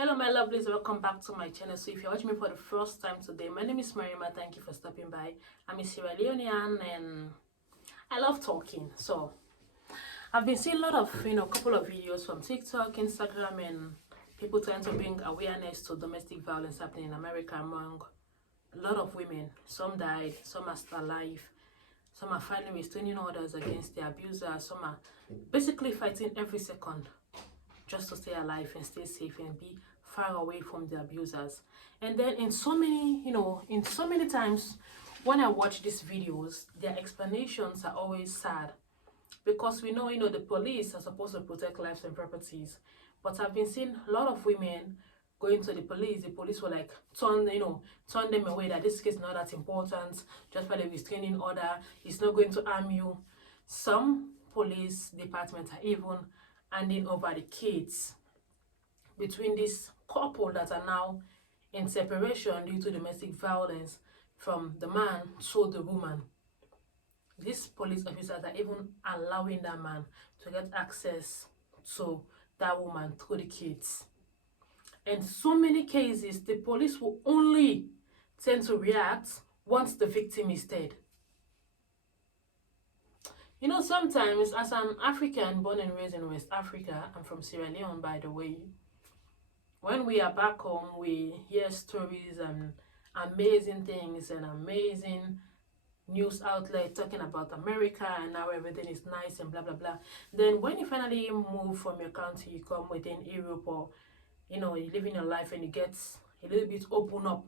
Hello my lovelies, welcome back to my channel. So if you're watching me for the first time today, my name is Marima. Thank you for stopping by. I'm a Sierra Leonean and I love talking. So I've been seeing a lot of, couple of videos from TikTok, Instagram, and people trying to bring awareness to domestic violence happening in America among a lot of women. Some died, some are still alive, some are filing restraining orders against the abusers, some are basically fighting every second just to stay alive and stay safe and be far away from the abusers. And then in so many times when I watch these videos, their explanations are always sad because we know, the police are supposed to protect lives and properties. But I've been seeing a lot of women going to the police will like turn them away, that this case is not that important, just by the restraining order, it's not going to harm you. Some police departments are even handing over the kids between this couple that are now in separation due to domestic violence from the man to the woman. These police officers are even allowing that man to get access to that woman through the kids. In so many cases, the police will only tend to react once the victim is dead. Sometimes as an African born and raised in West Africa, I'm from Sierra Leone, by the way, when we are back home, we hear stories and amazing things and amazing news outlets talking about America and how everything is nice and blah blah blah. Then when you finally move from your country, you come within Europe, or you live in your life and you get a little bit open up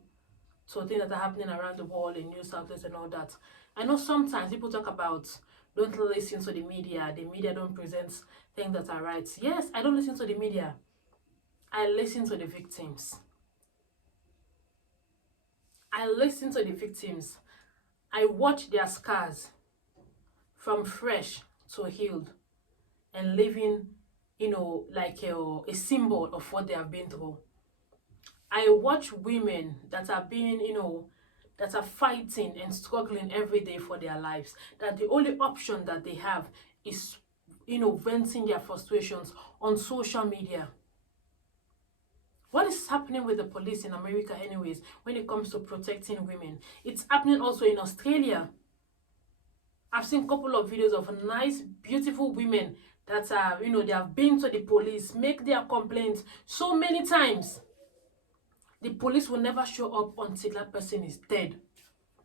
to things that are happening around the world in news outlets and all that. I know sometimes people talk about don't listen to the media. The media don't present things that are right. Yes, I don't listen to the media. I listen to the victims. I listen to the victims. I watch their scars from fresh to healed and living, like a symbol of what they have been through. I watch women that are being, that are fighting and struggling every day for their lives, that the only option that they have is, venting their frustrations on social media. What is happening with the police in America anyways when it comes to protecting women? It's happening also in Australia. I've seen a couple of videos of nice, beautiful women that are, they have been to the police, make their complaints so many times. The police will never show up until that person is dead.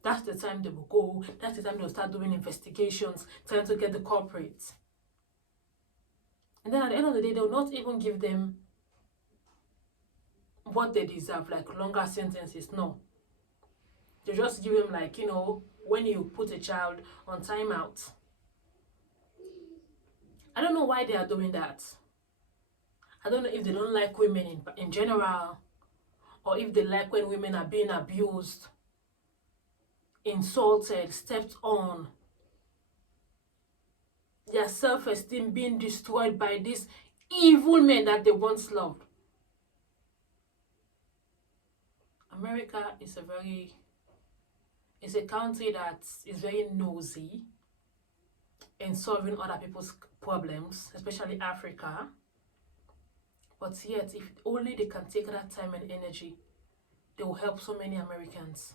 That's the time they will go. That's the time they'll start doing investigations, trying to get the culprits. And then at the end of the day, they'll not even give them what they deserve, like longer sentences. No. They just give them like, when you put a child on timeout. I don't know why they are doing that. I don't know if they don't like women in general, or if they like when women are being abused, insulted, stepped on, their self-esteem being destroyed by these evil men that they once loved. America is a country that is very nosy in solving other people's problems, especially Africa. But yet, if only they can take that time and energy, they will help so many Americans.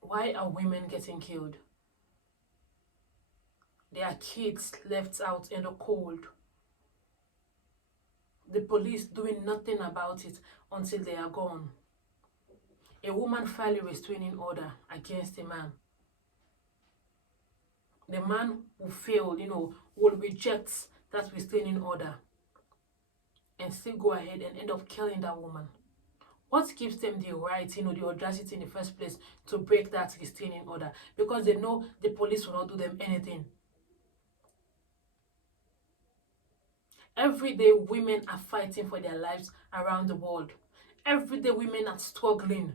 Why are women getting killed? There are kids left out in the cold. The police doing nothing about it until they are gone. A woman filed a restraining order against a man. The man will fail, will reject that restraining order and still go ahead and end up killing that woman. What gives them the right, the audacity in the first place to break that restraining order? Because they know the police will not do them anything. Every day, women are fighting for their lives around the world. Every day, women are struggling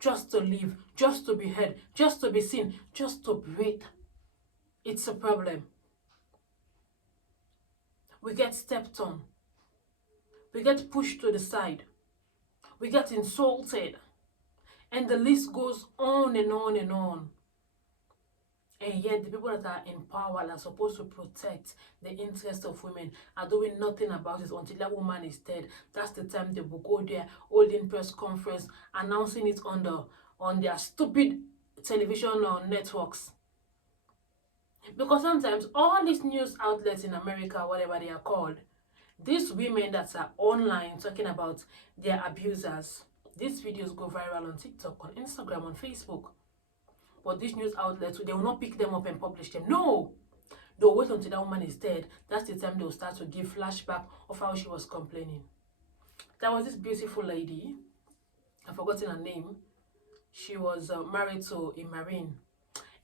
just to live, just to be heard, just to be seen, just to breathe. It's a problem. We get stepped on. We get pushed to the side. We get insulted. And the list goes on and on and on. And yet the people that are in power that are supposed to protect the interest of women are doing nothing about it until that woman is dead. That's the time they will go there, holding press conference, announcing it on their stupid television networks. Because sometimes all these news outlets in America, whatever they are called, these women that are online talking about their abusers, these videos go viral on TikTok, on Instagram, on Facebook. But these news outlets, they will not pick them up and publish them. No! They'll wait until that woman is dead. That's the time they'll start to give flashback of how she was complaining. There was this beautiful lady, I've forgotten her name. She was married to a Marine.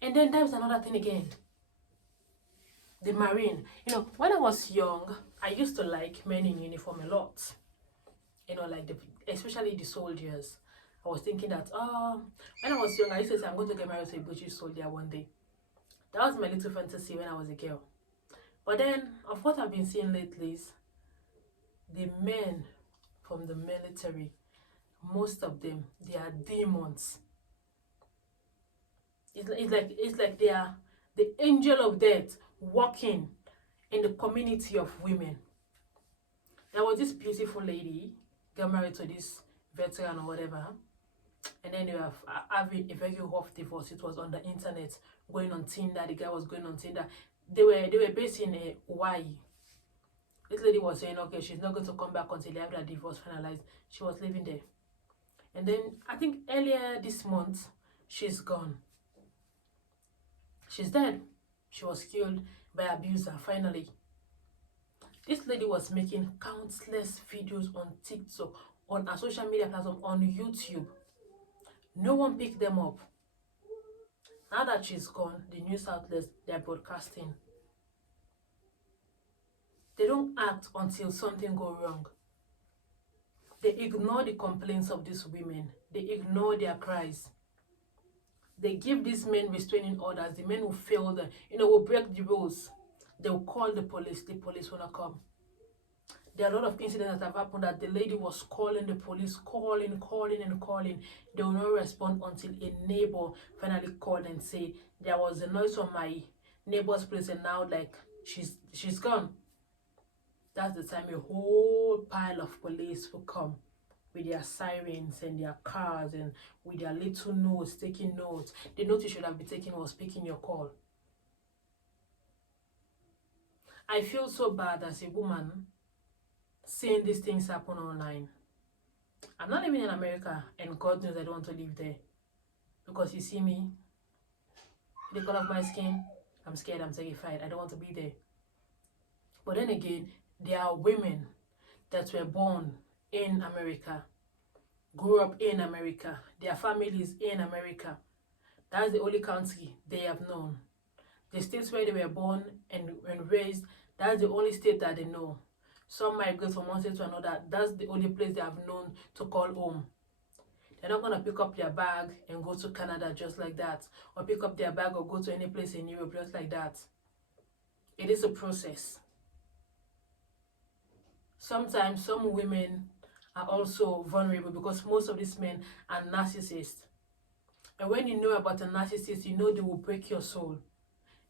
And then there was another thing again. The Marine. You know, when I was young, I used to like men in uniform a lot. You know, like especially the soldiers. I was thinking that, when I was young, I used to say, I'm going to get married to a British soldier one day. That was my little fantasy when I was a girl. But then, of what I've been seeing lately is the men from the military, most of them, they are demons. It's like they are the angel of death walking in the community of women. There was this beautiful lady, got married to this veteran or whatever, and then they were having a very rough divorce. It was on the internet, going on Tinder. The guy was going on Tinder. They were based in Hawaii. This lady was saying, okay, she's not going to come back until they have their divorce finalized. She was living there. And then I think earlier this month, she's gone. She's dead. She was killed by abuser, finally. This lady was making countless videos on TikTok, on a social media platform, on YouTube. No one picked them up. Now that she's gone, the news outlets, they're broadcasting. They don't act until something goes wrong. They ignore the complaints of these women. They ignore their cries. They give these men restraining orders. The men who fail them, will break the rules. They will call the police. The police will not come. There are a lot of incidents that have happened that the lady was calling the police, calling. They will not respond until a neighbor finally called and say, there was a noise from my neighbor's place and now like she's gone. That's the time a whole pile of police will come with their sirens and their cars and with their little notes, taking notes. The note you should have been taking was picking your call. I feel so bad as a woman seeing these things happen online. I'm not living in America, and God knows I don't want to live there. Because you see me, the color of my skin, I'm scared, I'm terrified, I don't want to be there. But then again, there are women that were born in America, grew up in America, their families in America. That's the only country they have known. The states where they were born and raised, that's the only state that they know. Some migrate from one state to another. That's the only place they have known to call home. They're not going to pick up their bag and go to Canada just like that. Or pick up their bag or go to any place in Europe just like that. It is a process. Sometimes some women are also vulnerable because most of these men are narcissists. And when you know about a narcissist, you know they will break your soul.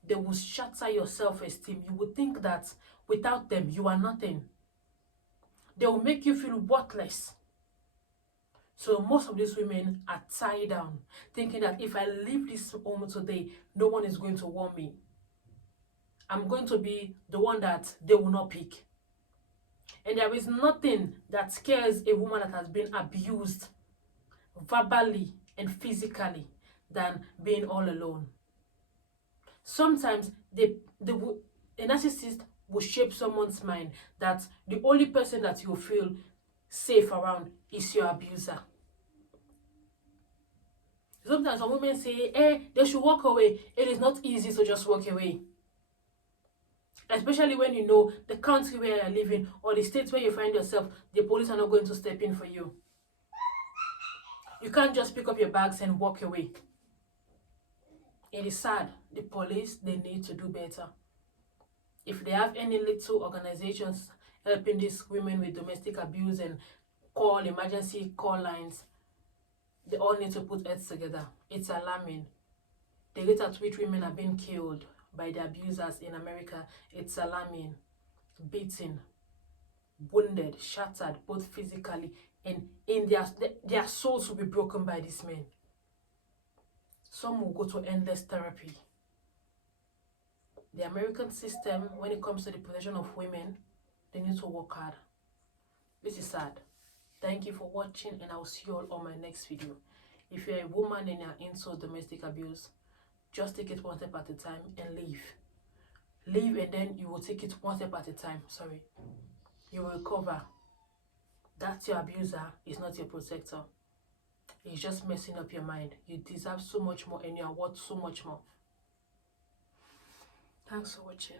They will shatter your self-esteem. You will think that without them, you are nothing. They will make you feel worthless. So most of these women are tied down, thinking that if I leave this home today, no one is going to want me. I'm going to be the one that they will not pick. And there is nothing that scares a woman that has been abused verbally and physically than being all alone. Sometimes a narcissist will shape someone's mind that the only person that you feel safe around is your abuser. Sometimes when women say, they should walk away, it is not easy to just walk away. Especially when you know the country where you're living or the state where you find yourself, the police are not going to step in for you. You can't just pick up your bags and walk away. It is sad. The police, they need to do better. If they have any little organizations helping these women with domestic abuse and emergency call lines, they all need to put heads together. It's alarming. The rate at which women are being killed by the abusers in America, it's alarming. Beaten, wounded, shattered, both physically and in their souls will be broken by these men. Some will go to endless therapy. The American system, when it comes to the protection of women, they need to work hard. This is sad. Thank you for watching, and I'll see you all on my next video. If you're a woman and you're into domestic abuse, just take it one step at a time and leave. Leave, and then you will take it one step at a time. Sorry. You will recover. That's your abuser, is not your protector. He's just messing up your mind. You deserve so much more, and you are worth so much more. Thanks for watching.